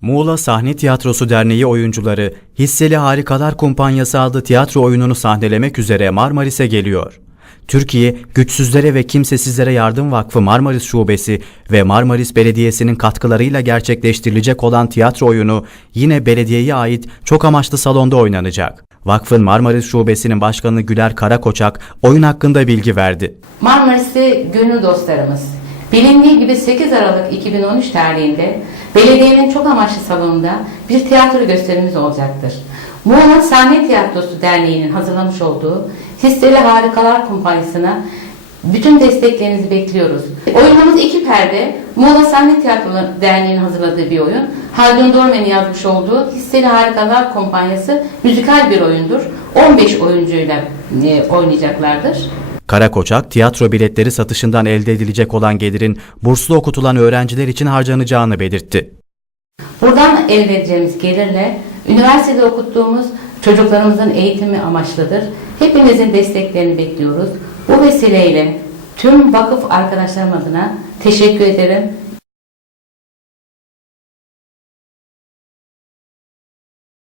Muğla Sahne Tiyatrosu Derneği oyuncuları Hisseli Harikalar Kumpanyası adlı tiyatro oyununu sahnelemek üzere Marmaris'e geliyor. Türkiye Güçsüzlere ve Kimsesizlere Yardım Vakfı Marmaris Şubesi ve Marmaris Belediyesi'nin katkılarıyla gerçekleştirilecek olan tiyatro oyunu yine belediyeye ait çok amaçlı salonda oynanacak. Vakfın Marmaris Şubesi'nin başkanı Güler Karakoçak oyun hakkında bilgi verdi. Marmaris'te gönül dostlarımız. Bilindiği gibi 8 Aralık 2013 tarihinde belediyenin çok amaçlı salonunda bir tiyatro gösterimiz olacaktır. Muğla Sahne Tiyatrosu Derneği'nin hazırlamış olduğu Hisseli Harikalar Kumpanyası'na bütün desteklerinizi bekliyoruz. Oyunumuz iki perde. Muğla Sahne Tiyatrosu Derneği'nin hazırladığı bir oyun. Haldun Dormen'in yazmış olduğu Hisseli Harikalar Kumpanyası müzikal bir oyundur. 15 oyuncuyla e, oynayacaklardır. Karakoçak, tiyatro biletleri satışından elde edilecek olan gelirin burslu okutulan öğrenciler için harcanacağını belirtti. Buradan elde edeceğimiz gelirle üniversitede okuttuğumuz çocuklarımızın eğitimi amaçlıdır. Hepinizin desteklerini bekliyoruz. Bu vesileyle tüm vakıf arkadaşlarım adına teşekkür ederim.